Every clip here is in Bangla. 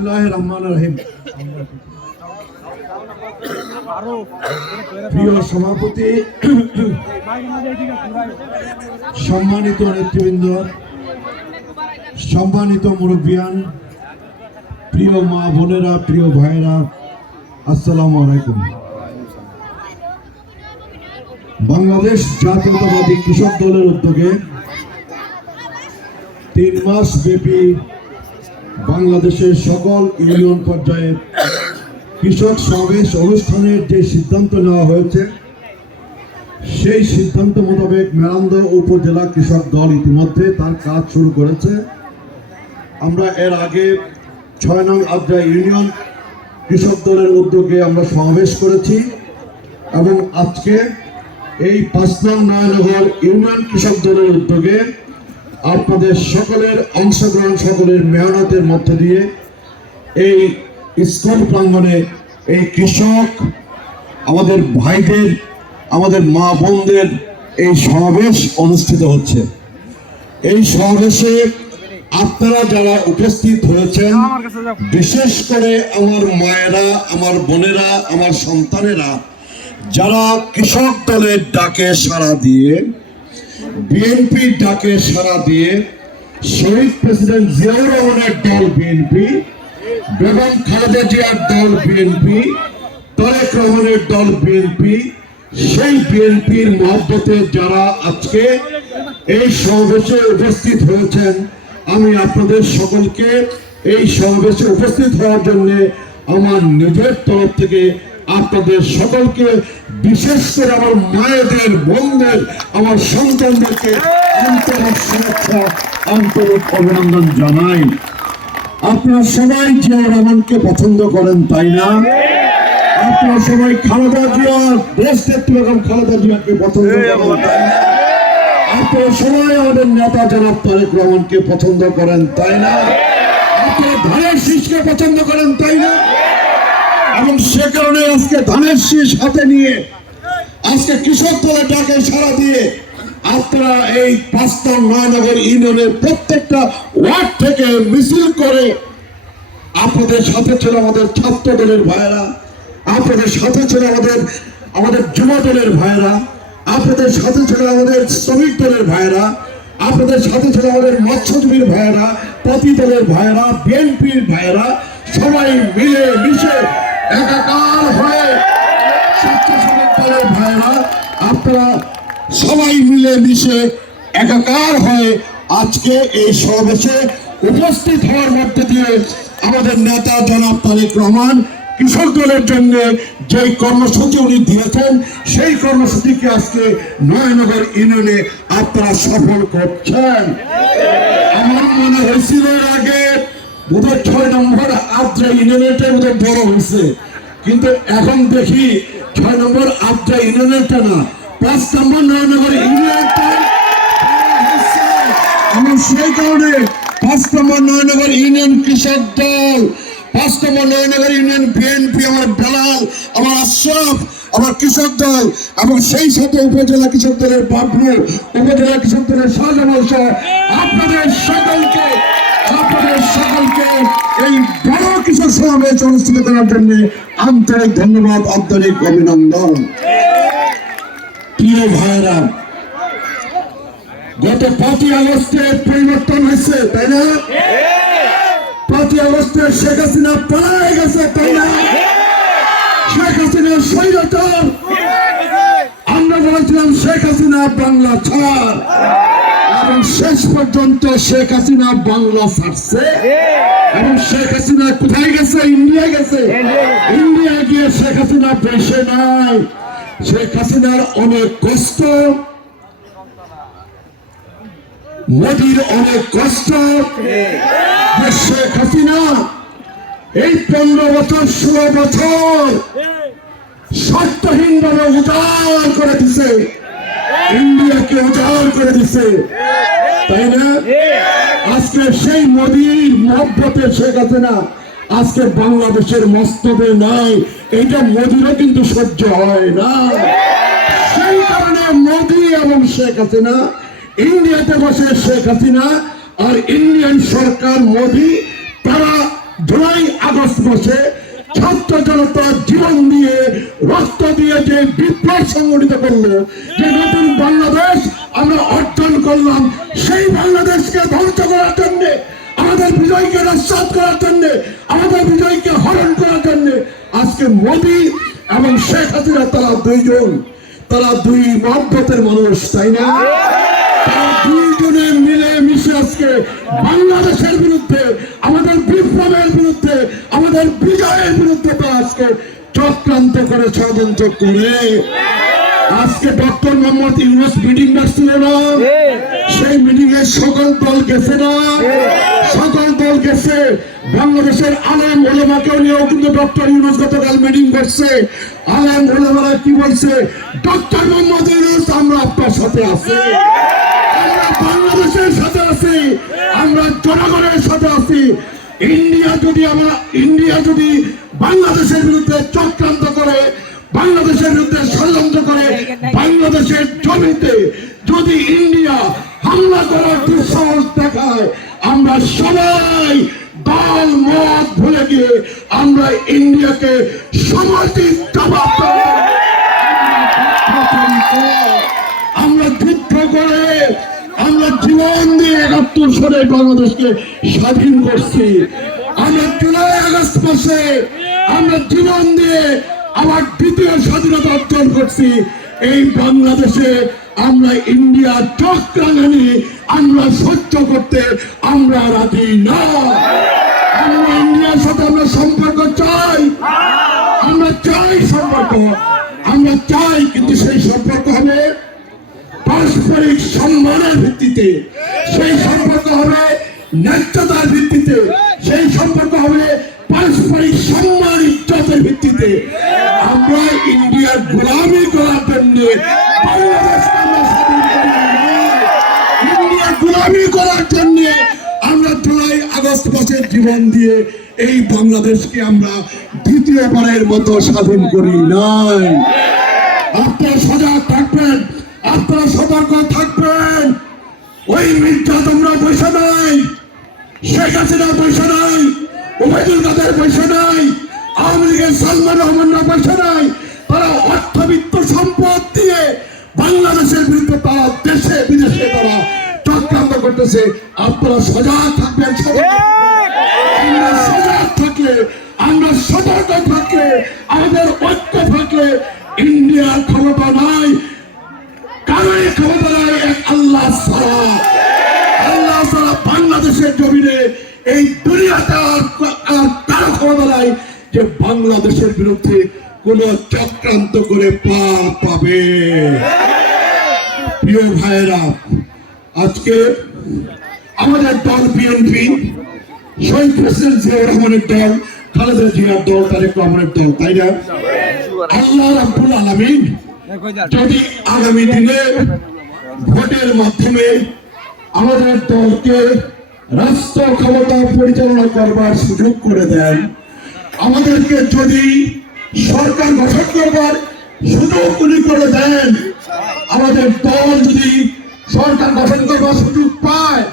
বিসমিল্লাহ রহমান রহিম প্রিয় সভাপতি, সম্মানিত নেতৃবৃন্দ, সম্মানিত মুরব্বিয়ান, প্রিয় মা বোনেরা, প্রিয় ভাইয়েরা, আসসালামু আলাইকুম। বাংলাদেশ জাতীয়তাবাদী কৃষক দলের উদ্যোগে তিন মাস ব্যাপী বাংলাদেশের সকল ইউনিয়ন পর্যায়ে কৃষক সমাবেশ অনুষ্ঠানের যে সিদ্ধান্ত নেওয়া হয়েছে, সেই সিদ্ধান্ত মোতাবেক মেরান্দ উপজেলা কৃষক দল ইতিমধ্যে তার কাজ শুরু করেছে। আমরা এর আগে ছয় নং আদ্রা ইউনিয়ন কৃষক দলের উদ্যোগে আমরা সমাবেশ করেছি এবং আজকে এই পাঁচ নং নয়নগর ইউনিয়ন কৃষক দলের উদ্যোগে আপনাদের সকলের অংশগ্রহণ, সকলের মেহনতের মধ্য দিয়ে এই স্কুল প্রাঙ্গণে এই কৃষক, আমাদের ভাইদের, আমাদের মা বোনদের এই সমাবেশ অনুষ্ঠিত হচ্ছে। এই সমাবেশে আপনারা যারা উপস্থিত হয়েছেন, বিশেষ করে আমার মায়েরা, আমার বোনেরা, আমার সন্তানেরা, যারা কৃষক দলের ডাকে সাড়া দিয়ে বিএনপির ডাকে সাড়া দিয়ে শহীদ প্রেসিডেন্ট জিয়াউর রহমানের দল বিএনপি, বেগম খালেদা জিয়ার দল বিএনপি, তারেক রহমানের দল বিএনপি, সেই বিএনপির মহব্বতে যারা আজকে এই সমাবেশে উপস্থিত হয়েছেন, আমি আপনাদের সকলকে এই সমাবেশে উপস্থিত হওয়ার জন্য আমার নিজের তরফ থেকে আপনাদের সকলকে বিশেষ করে আমার মায়েদের বোনদের আমার সন্তানদেরকে আন্তরিক শুভেচ্ছা আন্তরিক অভিনন্দন জানাই। আপনারা সবাই জিয়া রহমানকে পছন্দ করেন তাই না? আপনারা সবাই খালেদা জিয়া দেশ বেগম খালেদা জিয়াকে পছন্দ করেন তাই না? আপনারা সবাই আমাদের নেতা জনাব তারেক রহমানকে পছন্দ করেন তাই না? আপনারা ধানের শীষকে পছন্দ করেন তাই না? এবং সে কারণে আজকে ধানের শীষ হাতে নিয়ে আজকে কৃষক দলের ডাকে সারা দিয়ে আপনারা এই পাঁচটা নয়নগর ইউনিয়নের প্রত্যেকটা ওয়ার্ড থেকে মিছিল করে আপনাদের সাথে ছিল আমাদের ছাত্র দলের ভাইয়েরা, আপনাদের সাথে ছিল আমাদের আমাদের যুব দলের ভাইয়েরা, আপনাদের সাথে ছিল আমাদের শ্রমিক দলের ভাইয়েরা, আপনাদের সাথে ছিল আমাদের মৎস্যজীবীর ভাইয়েরা পতি দলের ভাইয়েরা, বিএনপির ভাইয়েরা, সবাই মিলে মিশে একাকার হয়ে দলের ভাইয়েরা আপনারা সবাই মিলে মিশে একাকার হয়ে আজকে এই সমাবেশে উপস্থিত হওয়ার মধ্যে দিয়ে আমাদের নেতা জনাব তারেক রহমান কৃষক দলের জন্য যে কর্মসূচি উনি দিয়েছেন, সেই কর্মসূচিকে আজকে নয়নগর ইউনিয়নে আপনারা সফল করছেন। আমার মনে হয়েছিল আগে বোধহয় ছয় নম্বর আদ্রা ইউনিয়নটা বোধহয় বড় হয়েছে। কিন্তু এখন দেখি ছয় নম্বর আদ্রা ইউনিয়নটা না পাঁচ নম্বর নয়নগর ইউনিয়নটা আমার সেই কারণে পাঁচ নম্বর নয়নগর ইউনিয়ন কৃষক দল, পাঁচ নম্বর নয়নগর ইউনিয়ন বিএনপি, আমার বেলাল, আমার আশরাফ, আমার কৃষক দল, এবং সেই সাথে উপজেলা কৃষক দলের বাবলু, উপজেলা কৃষক দলের শাহজামাল সহ আপনাদের সকলকে আপনাদের সকলকে এই বড় কৃষক সমাবেশ অনুষ্ঠিত করার জন্য আন্তরিক ধন্যবাদ, আন্তরিক অভিনন্দন। প্রিয় ভাইরা গত পাঁচই আগস্টে পরিবর্তন হয়েছে, তাই না? পাঁচই আগস্টে শেখ হাসিনা পালায় গেছে, তাই না? শেখ হাসিনা স্বৈরাচার আমরা বলেছিলাম শেখ হাসিনা বাংলা ছাড়। এবং শেষ পর্যন্ত শেখ হাসিনা বাংলা ছাড়ছে। এবং শেখ হাসিনা কোথায় গেছে? ইন্ডিয়া গেছে। ইন্ডিয়া গিয়ে শেখ হাসিনা বেসে নাই। শেখ হাসিনার অনেক কষ্ট। মোদির অনেক কষ্ট। শেখ হাসিনা এই পনেরো বছর ষোলো বছর শর্তহীন ভাবে উজাড় করে দিছে। ইন্ডিয়াকে উজাড় করে দিছে তাই না? আজকে সেই মোদির মহব্বতে শেখ হাসিনা আজকে বাংলাদেশের মস্তবে নাই। এইটা মোদিরও কিন্তু সহ্য হয় না। সেই কারণে মোদি এবং শেখ হাসিনা ইন্ডিয়াতে বসে শেখ হাসিনা আর ইন্ডিয়ান সরকার মোদি তারা জুলাই আগস্ট মাসে ছাত্র জনতা জীবন দিয়ে রক্ত দিয়ে যে বিপ্লব সংগঠিত করল, যে নতুন বাংলাদেশ আমরা অর্জন করলাম, সেই বাংলাদেশকে ধ্বংস করার জন্য, আমাদের বিজয়কে নস্বাত করার জন্য, আমাদের বিজয়কে হরণ করার জন্য আজকে মোদী এবং শেখ হাসিনা তারা দুইজন, তারা দুই মহব্বতের মানুষ, তাই না? তারা দুইজনে মিলে মিশে আজকে বাংলাদেশের বিরুদ্ধে বিপ্লবের বিরুদ্ধে, আমাদের বিজয়ের বিরুদ্ধে তারা আজকে চক্রান্ত করে ষড়যন্ত্র করে। আজকে ডক্টর মোহাম্মদ ইউনুস মিটিং ডাকছিল না? সেই মিটিং এ সকল দল গেছে না? সকল দল গেছে। বাংলাদেশের আলেম ওলেমাকেও নিয়েও কিন্তু ডক্টর ইউনুস গতকাল মিটিং করছে। আলেম ওলেমারা কি বলছে? ডক্টর মোহাম্মদ ইউনুস, আমরা আপনার সাথে আছি। আমরা বাংলাদেশের সাথে আছি। আমরা জনগণের সাথে আছি। ইন্ডিয়া যদি আমরা ইন্ডিয়া যদি বাংলাদেশের বিরুদ্ধে চক্রান্ত করে, বাংলাদেশের বিরুদ্ধে ষড়যন্ত্র করে, বাংলাদেশের জমিতে যদি ইন্ডিয়া হামলা করার দুঃসাহস দেখায়, আমরা সবাই দল, মত ভুলে গিয়ে আমরা ইন্ডিয়াকে সমর্থিত জবাব আমরা যুদ্ধ করে দিয়ে একাত্তর সালে বাংলাদেশকে স্বাধীন করছি। আমরা জুলাই আগস্ট মাসে আমরা জীবন দিয়ে স্বাধীনতা অর্জন করছি। এই বাংলাদেশে আমরা ইন্ডিয়া আমরা সহ্য করতে আমরা রাজি না। আমরা ইন্ডিয়ার সাথে আমরা সম্পর্ক চাই। আমরা চাই সম্পর্ক। আমরা চাই কিন্তু সেই সম্পর্ক হবে পারস্পরিক সম্মানের ভিত্তিতে, সেই সম্পর্ক হবে ন্যায্যতার ভিত্তিতে, সেই সম্পর্ক হবে পারস্পরিক সম্মান ইজ্জতের ভিত্তিতে। আমরা ইন্ডিয়ার গোলামি করার জন্য। ইন্ডিয়ার গোলামি করার জন্য আমরা জুলাই আগস্ট মাসের জীবন দিয়ে এই বাংলাদেশকে আমরা দ্বিতীয়বারের মতো স্বাধীন করি নাই। আপনারা সজাগ থাকবেন। আপনারা সতর্ক থাকবেন। ওই মির্জা তোমরা পয়সা নাই, শেখ হাসিনা পয়সা নাই, ওবায়দুল কাদের পয়সা নাই, আওয়ামী লীগের সালমান রহমানরা পয়সা নাই। তারা অর্থবিত্ত সম্পদ দিয়ে বাংলাদেশের বিরুদ্ধে তারা দেশে, বিদেশে তারা চক্রান্ত করতেছে। আপনারা সজাগ থাকবেন থাকবেন। আমরা সজাগ থাকলে, আমরা সতর্ক থাকলে, আমাদের ঐক্য থাকলে ইন্ডিয়ার ক্ষমতা নাই। কারোর ক্ষমতা নাই এক আল্লাহ আল্লাহ বাংলাদেশের জমিনে এই দুনিয়াতে আর ক্ষমতা নাই যে বাংলাদেশের বিরুদ্ধে কোন চক্রান্ত করে পার পাবে। প্রিয় ভাইয়েরা, আজকে আমাদের দল বিএনপি, শহীদ প্রেসিডেন্ট জিয়াউর রহমানের দল, খালেদা জিয়ার দল, তারেক রহমানের দল, তাই না? আল্লাহ রাব্বুল আলামিন যদি আগামী দিনে ভোটের মাধ্যমে আমাদের দলকে রাষ্ট্র ক্ষমতা পরিচালনা করবার সুযোগ করে দেন, আমাদেরকে যদি সরকার গঠন করবার সুযোগ উনি করে দেন, আমাদের দল যদি সরকার গঠন করবার সুযোগ পায়,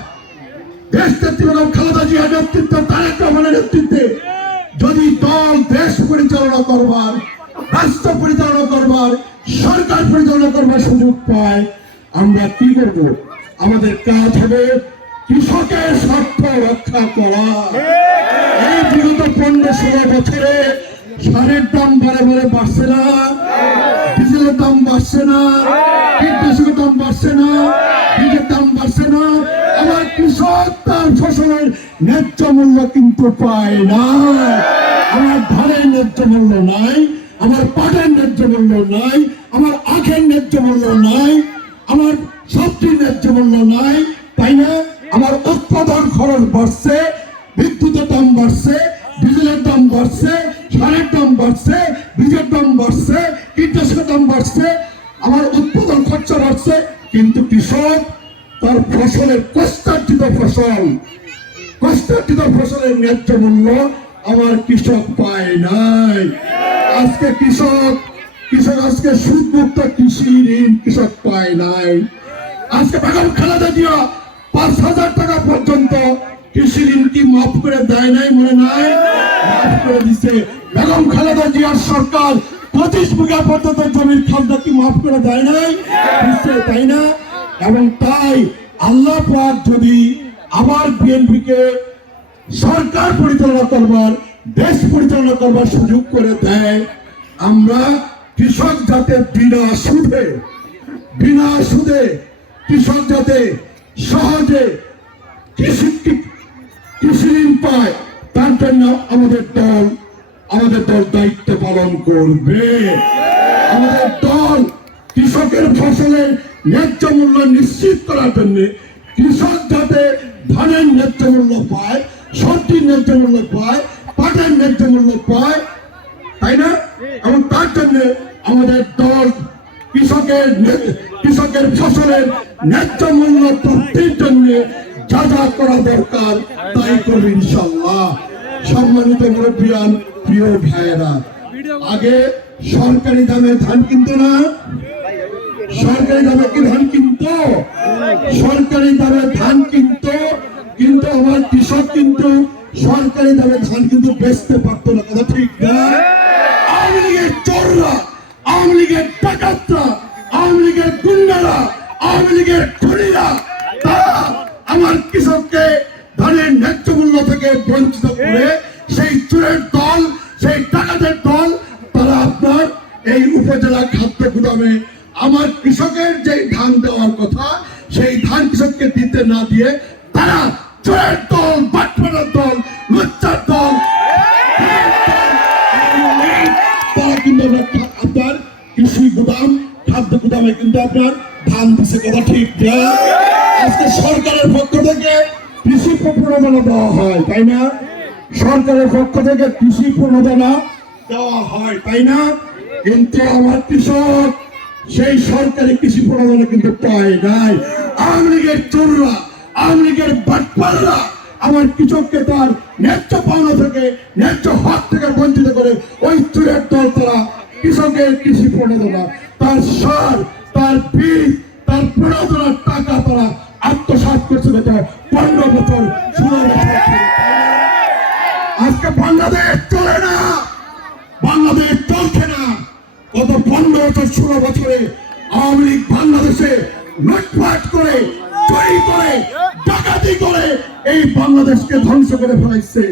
দেশ নেত্রী বেগম খালেদা জিয়ার নেতৃত্ব, তারেক রহমানের নেতৃত্বে, যদি দল দেশ পরিচালনা করবার রাষ্ট্র পরিচালনা করবার সরকার পরিচালনা করবার সুযোগ পায় আমরা কি করব? আমাদের কাজ হবে কৃষকের স্বার্থ রক্ষা করা। এই বিগত পনেরো ষোলো বছরে সারের দাম বারে বারে বাড়ছে না, ডিজেলের দাম বাড়ছে না, কীটনাশকের দাম বাড়ছে না, বীজের দাম বাড়ছে না। আমার কৃষক তার ফসলের ন্যায্য মূল্য কিন্তু পায় না আমার ধানের ন্যায্য মূল্য নাই। আমার পাটের ন্যায্য মূল্য নাই, আমার আখের ন্যায্য মূল্য নাই, আমার সবজির ন্যায্য মূল্য নাই, তাই না? আমার উৎপাদন খরচ বাড়ছে, বিদ্যুতের দাম বাড়ছে, ডিজেলের দাম বাড়ছে, সারের দাম বাড়ছে, বীজের দাম বাড়ছে, কীটনাশকের দাম বাড়ছে, আমার উৎপাদন খরচা বাড়ছে, কিন্তু কৃষক তার ফসলের কষ্টার্জিত ফসল, কষ্টার্জিত ফসলের ন্যায্য মূল্য আমার কৃষক পায় নাই। আজকে কৃষক কৃষক আজকে সুদমুক্ত কৃষি ঋণ কৃষক পায় নাই। আজকে বেগম খালেদা জিয়া পাঁচ হাজার টাকা পর্যন্ত কৃষি ঋণ কি মাফ করে দেয় নাই মনে নাই? মাফ করে দিছে। বেগম খালেদা জিয়ার সরকার পঁচিশ বিঘা পর্যন্ত জমির খাজনা কি মাফ করে দেয় নাই? দিচ্ছে তাই না? এবং তাই আল্লাহ পাক যদি আবার বিএনপি কে সরকার পরিচালনা করবার দেশ পরিচালনা করবার সুযোগ করে দেয়। আমরা কৃষক যাতে বিনা সুদে বিনা সুদে কৃষক যাতে সহজে কৃষি কৃষি ঋণ পায়, তার জন্য আমাদের দল আমাদের দল দায়িত্ব পালন করবে। আমাদের দল কৃষকের ফসলের ন্যায্য মূল্য নিশ্চিত করার জন্য কৃষক যাতে ধানের ন্যায্য মূল্য পায়, সবজির ন্যায্য মূল্য পায় পাটের ন্যায্য মূল্য তাই না? এবং তার জন্য আমাদের দল কৃষকের কৃষকের ফসলের ন্যায্য মূল্য জন্য যা যা করা দরকার, তাই করবে ইনশাল্লাহ সম্মানিত মুরব্বিয়ান প্রিয় ভাইয়েরা, আগে সরকারি দামে ধান কিনতো না? সরকারি দামে কি ধান কিনতো? সরকারি দামে ধান কিনতো, কিন্তু আমার কৃষক কিন্তু সরকারি দামে ধান কিন্তু বেচতে পারতো না, কথা ঠিক না? আওয়ামী লীগের চোররা, আওয়ামী লীগের ডাকাতরা, আওয়ামী লীগের গুন্ডারা, আওয়ামী লীগের খুনিরা, তারা আমার কৃষককে ধানের ন্যায্য মূল্য থেকে বঞ্চিত করে সেই চোরের দল, সেই ডাকাতের দল, তারা আপনার এই উপজেলা খাদ্য গুদামে আমার কৃষকের যে ধান দেওয়ার কথা, সেই ধান কৃষককে দিতে না দিয়ে তারা দল বাটপাড়ার দল লুচ্চার দল তারা কিন্তু আপনার কৃষি গুদাম, খাদ্য গুদামে কিন্তু আপনার ধান দিছে কথা ঠিক আজকে সরকারের পক্ষ থেকে কৃষি প্রণোদনা দেওয়া হয়, তাই না? সরকারের পক্ষ থেকে কৃষি প্রণোদনা দেওয়া হয়, তাই না? কিন্তু আমার কৃষক, সেই সরকারি কৃষি প্রণোদনা কিন্তু পায় নাই। আওয়ামী লীগের চোররা আওয়ামী লীগের বাটপাররা আমার কৃষককে তার ন্যায্য পাওনা থেকে, ন্যায্য হক থেকে বঞ্চিত করে ওই চুরের দল তারা কৃষকের কৃষি প্রণোদনা তার। সার, তার বীজ, তার প্রণোদনার টাকা তারা আত্মসাৎ করছে গত পনেরো বছর, ষোলো বছর আজকে বাংলাদেশ চলে না, বাংলাদেশ চলছে না। গত পনেরো বছর, ষোলো বছরে আওয়ামী লীগ বাংলাদেশে লুটপাট করে, চুরি করে ডাকাতি করে? এই বাংলাদেশকে ধ্বংস করে ফেলাইছে।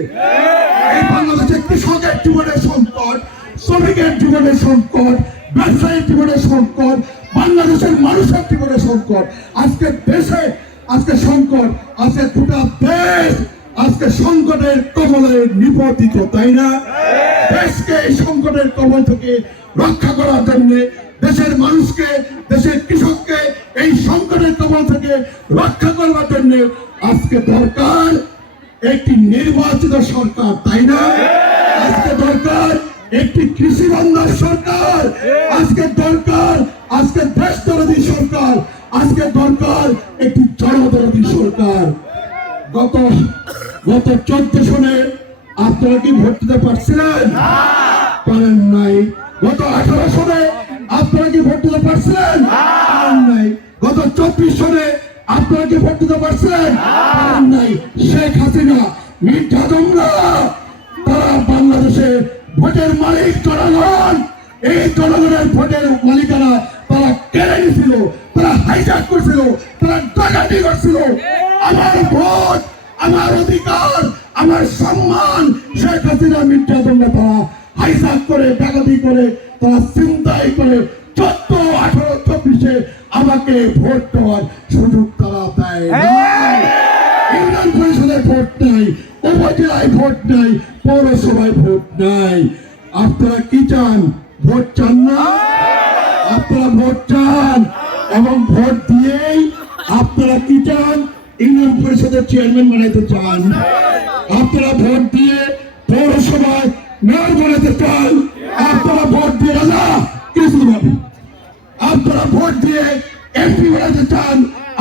এই বাংলাদেশে কৃষকের জীবনের সংকট, শ্রমিকের জীবনের সংকট, ব্যবসায়ীর জীবনের সংকট, বাংলাদেশের মানুষের জীবনের সংকট। আজকে দেশে, আজকে সংকট, আজকে গোটা দেশ, আজকে সংকটের কবলে নিপতিত, তাই না? দেশকে এই সংকটের কবল থেকে রক্ষা করার জন্য দেশের মানুষকে, দেশের কৃষককে এই সংকটের কবল থেকে রক্ষা করবার জন্য আজকে দরকার একটি নির্বাচিত সরকার তাই না? আজকে দরকার একটি কৃষি বান্ধার সরকার। আজকে দরকার আজকে দেশ দরদি সরকার। আজকে দরকার একটি জনদরদি সরকার। গত গত চোদ্দ সনে আপনারা কি ভোট দিতে পারছিলেন? পারেন নাই। গত আঠারো সনে আপনারা কি ভোট দিতে পারছিলেন? পারেন নাই। গত চব্বিশ সনে আপনারা কি ভোট দিতে পারছিলেন পারেন নাই। শেখ হাসিনা মির্জা জমরা তারা বাংলাদেশে ভোটের মালিক জনগণ। এই জনগণের ভোটের মালিকানা তারা কেড়ে নিছিল, তারা হাইজাক করছিল, তারা ডাকাতি করছিল। আমার ভোট, আমার অধিকার, আমার সম্মান, শেখ হাসিনা মির্জা জমরা তারা হাইজাক করে, ডাকাতি করে, তারা চিন্তাই করে, চোদ্দ, আঠারো, চব্বিশে আমাকে ভোট দেওয়ার সুযোগ পৌরসভায় ভোট নাই। আপনারা কি চান? ভোট চান না? আপনারা ভোট চান এবং ভোট দিয়েই আপনারা কি চান? ইউনিয়ন পরিষদের চেয়ারম্যান বানাইতে চান। আপনারা ভোট দিয়ে পৌরসভায় মেয়র বানাতে চান। আপনারা ভোট দিয়ে রাজা বলেন আপনারা ভোট দিয়ে এমপি বানাতে চান।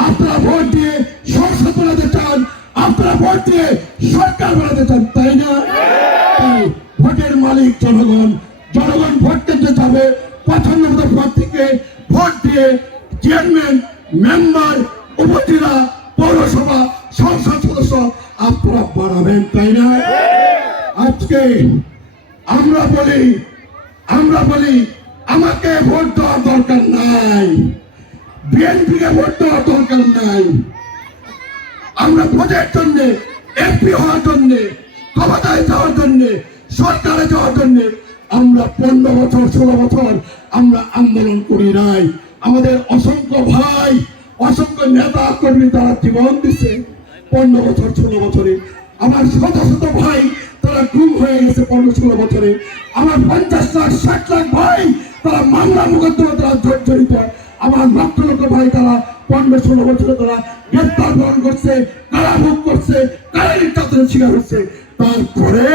আপনারা ভোট দিয়ে সংসদ বানাতে চান। আপনারা ভোট দিয়ে সরকার বানাতে চান তাই না? ভোটের মালিক জনগণ জনগণ ভোট কেন্দ্রে যাবে পছন্দ মতো প্রার্থীকে ভোট দিয়ে চেয়ারম্যান মেম্বার উপজেলা, পৌরসভা, সংসদ সদস্য আপনারা বাড়াবেন, তাই না? আজকে আমরা বলি আমরা বলি, আমাকে ভোট দেওয়ার দরকার নাই। বিএনপিকে ভোট দেওয়ার দরকার নাই। আমরা ভোটের জন্য, এমপি হওয়ার জন্য, ক্ষমতায় যাওয়ার জন্য, সরকারে যাওয়ার জন্য আমরা পনেরো বছর, ষোলো বছর আমরা আন্দোলন করি নাই। আমাদের অসংখ্য ভাই, অসংখ্য নেতা কর্মী তারা জীবন দিচ্ছে পনেরো বছর, ষোলো বছরে। আমার শত শত ভাই, তারা গুম হয়ে গেছে পনেরো, ষোলো বছরে। আমার পঞ্চাশ লাখ, ষাট লাখ ভাই, তারা মামলা মুকদ্দমা তারা জর্জরিত। আমার লক্ষ লক্ষ ভাই, তারা পনেরো, ষোলো বছরে তারা গ্রেপ্তার বরণ করছে কারাভোগ করছে, কারা নির্যাতনের শিকার হচ্ছে, তারপরে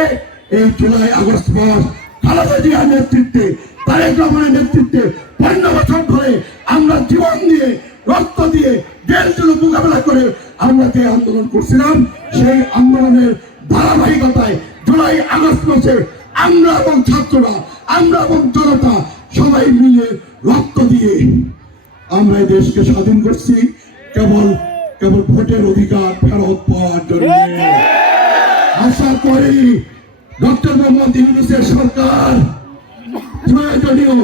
এই জুলাই আগস্ট মাস খালেদা জিয়ার নেতৃত্বে, তারেক রহমানের নেতৃত্বে পনেরো বছর ধরে আমরা জীবন দিয়ে, রক্ত দিয়ে জেল জেল মোকাবেলা করে আমরা যে আন্দোলন করছিলাম, সেই আন্দোলনের ধারাবাহিকতায় জুলাই আগস্ট মাসে আমরা এবং ছাত্ররা, আমরা এবং জনতা সবাই মিলে রক্ত দিয়ে আমরা দেশকে স্বাধীন করছি। কেবল কেবল ভোটের অধিকার ফেরত পাওয়ার জন্য। আশা করি ডক্টর মোহাম্মদ ইউনুসের সরকার প্রয়োজনীয়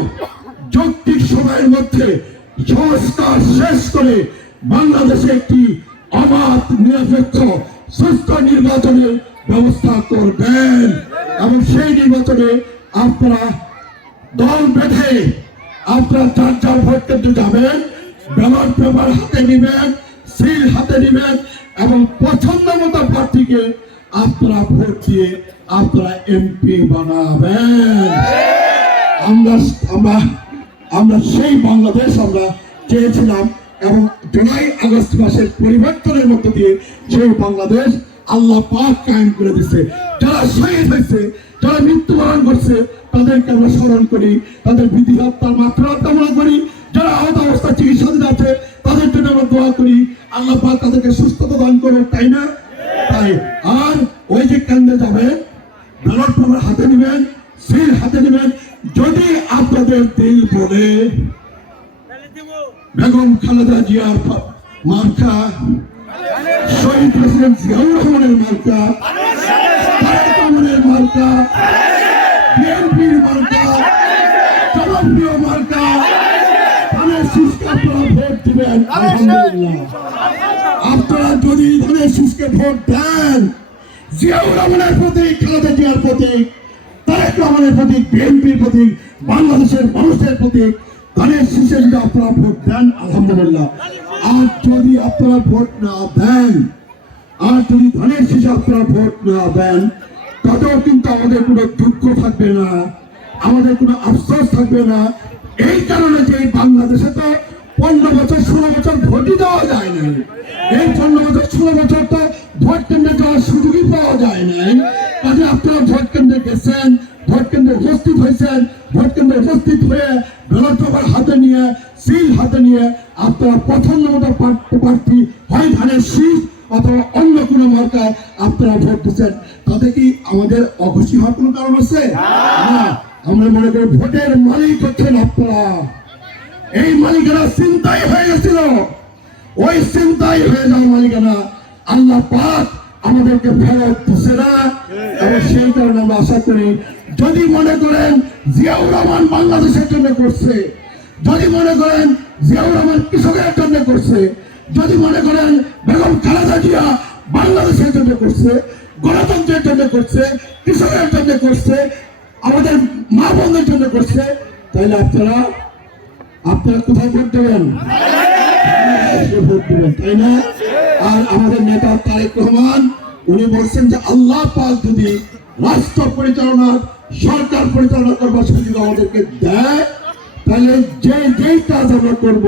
যৌক্তিক সময়ের মধ্যে সংস্কার শেষ করে বাংলাদেশে একটি অবাধ নিরপেক্ষ সুস্থ নির্বাচনের ব্যবস্থা করবেন। এবং সেই নির্বাচনে আপনারা দল বেঁধে আপনারা যার যার ভোট কেন্দ্রে যাবেন ব্যালট পেপার হাতে নেবেন সিল হাতে নেবেন এবং পছন্দ মতো প্রার্থীকে আপনারা ভোট দিয়ে আপনারা এমপি বানাবেন। আমরা আমরা আমরা সেই বাংলাদেশ আমরা চেয়েছিলাম এবং জুলাই আগস্ট মাসের পরিবর্তনের মধ্য দিয়ে সেই বাংলাদেশ আল্লাহ পাক কায়েম করে দিছে। যারা শহীদ হয়েছে, যারা মৃত্যুবরণ করছে, তাদেরকে আমরা স্মরণ করি, তাদের বিধি হত্যার মাত্রা কামনা করি। যারা আহত অবস্থা চিকিৎসাধীন আছে তাদের জন্য আমরা দোয়া করি, আল্লাহ পাক তাদেরকে সুস্থতা দান করুন তাই না? তাই, আর ওই যে কেন্দ্রে যাবে ব্যালট পেপার হাতে নেবেন, সিল হাতে নেবেন, যদি আপনাদের দিল বলে। বেগম খালেদা জিয়ার মার্কা, শহীদ প্রেসিডেন্ট জিয়াউর রহমানের মার্কা মার্কা, বিএনপির মার্কা, জনপ্রিয় মার্কা ধানের শীষকে আপনারা ভোট দিবেন। আপনারা যদি ধানের শীষকে ভোট দেন, জিয়াউর রহমানের প্রতীক, খালেদা জিয়ার প্রতীক, তারেক রহমানের প্রতীক, বিএনপির প্রতীক, বাংলাদেশের মানুষের প্রতীক ধানের শীষে যদি আপনারা ভোট দেন, আলহামদুলিল্লাহ। আর যদি আপনারা ভোট না দেন, আর যদি ধানের শীষে আপনারা ভোট না দেন, তাতেও কিন্তু আমাদের কোনো দুঃখ থাকবে না, আমাদের কোনো আফসোস থাকবে না। এই কারণে যে বাংলাদেশে তো পনেরো বছর ষোলো বছর ভোটই দেওয়া যায় না এই পনেরো বছর ষোলো বছর তো ভোট কেন্দ্রে যাওয়ার সুযোগই পাওয়া যায় নাই। কাজে আপনারা ভোট কেন্দ্রে গেছেন ভোট কেন্দ্রে উপস্থিত হয়েছেন ভোট কেন্দ্রে উপস্থিত হয়ে ব্যালট পেপার হাতে নিয়ে সিল হাতে নিয়ে আপনারা পছন্দ মতো প্রার্থী- হয় ধানের শীষ অথবা অন্য কোনো মার্কায় আপনারা ভোট দিচ্ছেন। তাতে কি আমাদের অখুশি হওয়ার কোনো কারণ আছে? আমরা মনে করি ভোটের মালিক হচ্ছেন আপনারা। এই মালিকানা চিন্তাই হয়ে গেছিল। ওই চিন্তাই হয়ে যাওয়া মালিকানা আল্লাহ পাক আমাদেরকে ফেরত দিচ্ছে না। এবং সেই কারণে আমরা আশা করি, যদি মনে করেন জিয়াউর রহমান বাংলাদেশের জন্য করছে, যদি মনে করেন জিয়াউর রহমান কৃষকের জন্য করছে, যদি মনে করেন বেগম খালেদা জিয়া বাংলাদেশের জন্য করছে, গণতন্ত্রের জন্য করছে, কৃষকের জন্য করছে, আমাদের মা বোনদের জন্য করছে, তাহলে আপনারা আপনারা কোথায় ভোট দেবেন? ভোট দেবেন, তাই না? আর আমাদের নেতা তারেক রহমান, উনি বলছেন যে আল্লাহ পাক যদি রাষ্ট্র পরিচালনার সরকার পরিচালনা করবার সুযোগ আমাদেরকে দেয়, তাহলে যে যেই কাজ আমরা করব,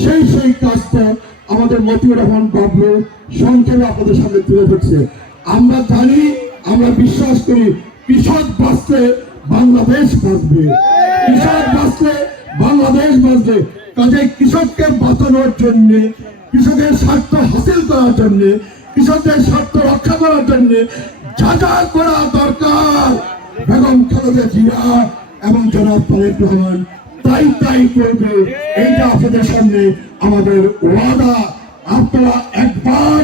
সেই সেই কাজটা আমাদের মতিউর রহমান বাবলু সংক্ষেপে আপনাদের সামনে তুলে ধরছে। আমরা জানি, আমরা বিশ্বাস করি, কৃষক বাঁচলে বাংলাদেশ বাঁচবে। কৃষক বাঁচলে বাংলাদেশ বাঁচবে কাজে কৃষককে বাঁচানোর জন্য কৃষকের স্বার্থ হাসিল করার জন্য, কৃষকদের স্বার্থ রক্ষা করার জন্য যা যা করা দরকার। বেগম খালেদা জিয়া এবং জনাব তারেক রহমান তাই তাই করবে, এইটা আপনাদের সামনে আমাদের ওয়াদা। আপনারা একবার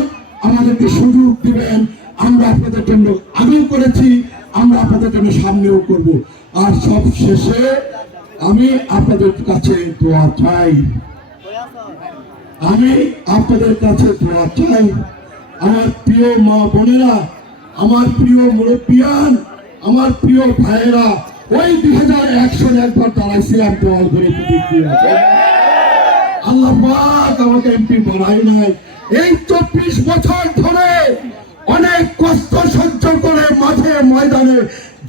আমাদেরকে সুযোগ দিবেন, আমরা আপনাদের জন্য আগেও করেছি, আমরা আপনাদের জন্য সামনেও করব। আর সব শেষে আমি আপনাদের কাছে দোয়া চাই। আমি আপনাদের কাছে দোয়া চাই। আমার প্রিয় মা বোনেরা, আমার প্রিয় মুরব্বিয়ান, আমার প্রিয় ভাইয়েরা, ওই দুই হাজার একশো একবার দাঁড়াইছিলাম দোয়ার প্রতীক আল্লাহ আমাকে এমপি বানাই নাই। এই চব্বিশ বছর ধরে অনেক কষ্ট সহ্য করে মাঠে ময়দানে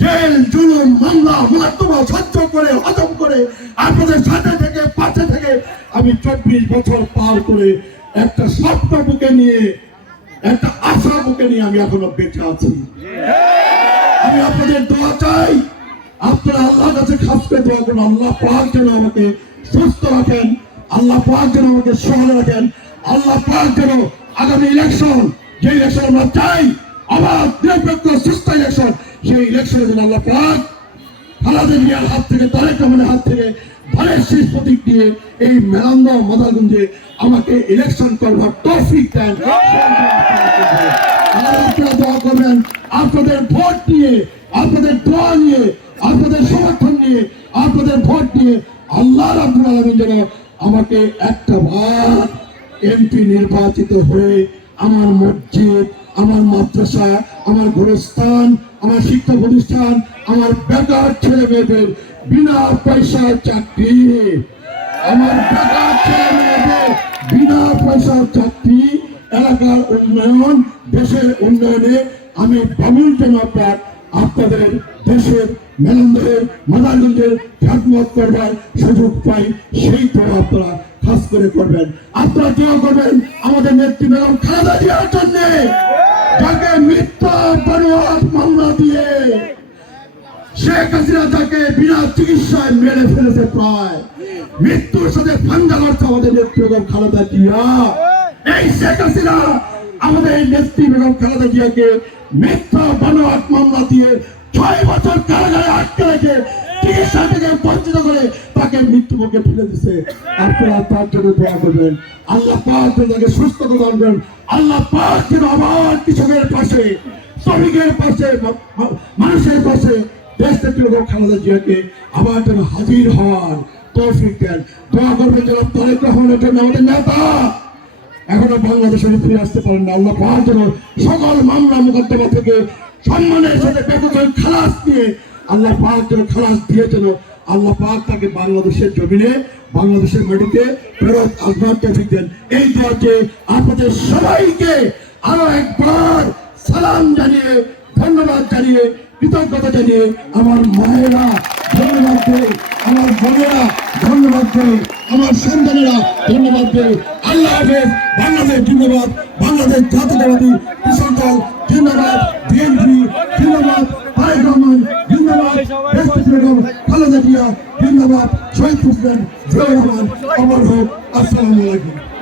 জেল, জুলুম, মামলা মাধ্যমা সহ্য করে, হজম করে, আপনাদের সাথে থেকে, পাশে থেকে আমি চব্বিশ বছর পার করে একটা স্বপ্ন বুকে নিয়ে, একটা আশা বুকে নিয়ে আমি এখনও বেঁচে আছি। আমি আপনাদের দোয়া চাই, আপনারা আল্লাহর কাছে খাস দোয়া করুন। আল্লাহ পাক যেন আমাকে সুস্থ রাখেন, আল্লাহ পাক যেন আমাকে সহল রাখেন, আল্লাহ পাক যেন আগামী ইলেকশন যে ইলেকশন আমরা চাই, আবার নিরপেক্ষ, সুস্থ ইলেকশন সেই ইলেকশনে যেন আল্লাহ পাক খালাদের মিয়ার হাত থেকে, তারেক রহমানের হাত থেকে ধানের শীষ প্রতীক দিয়ে এই মেলান্দ মাদারগঞ্জে আমাকে ইলেকশন করবার তৌফিক দেন। আপনারা দোয়া করবেন। আপনাদের ভোট আপনাদের দোয়া নিয়ে, আপনাদের সমর্থন নিয়ে, আপনাদের ভোট আল্লাহ আলামিন যেন আমাকে একটা বার এমপি নির্বাচিত হয়ে আমার মসজিদ, আমার মাদ্রাসা আমার গোরস্থান, আমার শিক্ষা প্রতিষ্ঠান, আমার বেকার ছেলে মেয়েদের বিনা পয়সার চাকরি। আমার বেকার ছেলে মেয়েদের বিনা পয়সার চাকরি, এলাকার উন্নয়ন, দেশের উন্নয়নে আমি বাবুল জনপদ আপনাদের দেশের মেলন্দের মাদারগঞ্জের খ্যাতমত করবার সুযোগ পাই, সেই তো আপনারা খাস করে করবেন। আপনারা দোয়া করবেন, আমাদের নেত্রী বেগম খালেদা জিয়ার জন্য। যাকে মিথ্যা বানোয়াট মামলা দিয়ে শেখ হাসিনা তাকে বিনা চিকিৎসায় মেরে ফেলেছে প্রায়। মৃত্যুর সাথে ফাঙ্গা করছে আমাদের নেত্রী খালেদা জিয়া। এই শেখ হাসিনা আমাদের নেত্রী বেগম খালেদা জিয়াকে মিথ্যা বানোয়াট মামলা দিয়ে ছয় বছর কারাগারে আটকে রেখে চিকিৎসা থেকে বঞ্চিত করে তাকে মৃত্যু মুখে ফেলে দিছে। আপনারা তার জন্য করবেন। আল্লাহ পাক তাকে সুস্থ প্রদান করেন আল্লাহ পাক যেন আবার কৃষকের পাশে, শ্রমিকের পাশে মানুষের পাশে দেশ খালেদা জিয়াকে আবার যেন হাজির হওয়ার তৌফিক দেন। করবেন যেন তারেক রহমানের জন্য আমাদের নেতা। এখনও বাংলাদেশে ফিরে আসতে পারেন না। আল্লাহ পাক যেন সকল মামলা মোকদ্দমা থেকে সম্মানের সাথে খালাস দিয়ে আল্লাহ পাক যেন খালাস দিয়ে যেন আল্লাহ পাক তাকে বাংলাদেশের জমিনে, বাংলাদেশের মাটিতে ফেরত আসবার ট্রাফিক দেন। এই দোয়াতে আপনাদের সবাইকে আরও একবার সালাম জানিয়ে, ধন্যবাদ জানিয়ে কৃতজ্ঞতা জানিয়ে আমার মায়েরা, ধন্যবাদ দেয় আমার বোনেরা, ধন্যবাদ দেয় আমার সন্তানেরা, ধন্যবাদ দেয় আল্লাহ হাফেজ। বাংলাদেশ জিন্দাবাদ। বাংলাদেশ জাতীয়তাবাদী কৃষক দল জিন্দাবাদ। বিএনপি জিন্দাবাদ। তারেক রহমান দেশপ্রীতি বেগম খালেদা জিয়া জিন্দাবাদ। শহীদ হোসেন জিয়া রহমান, অমর হোক। আসসালামু আলাইকুম।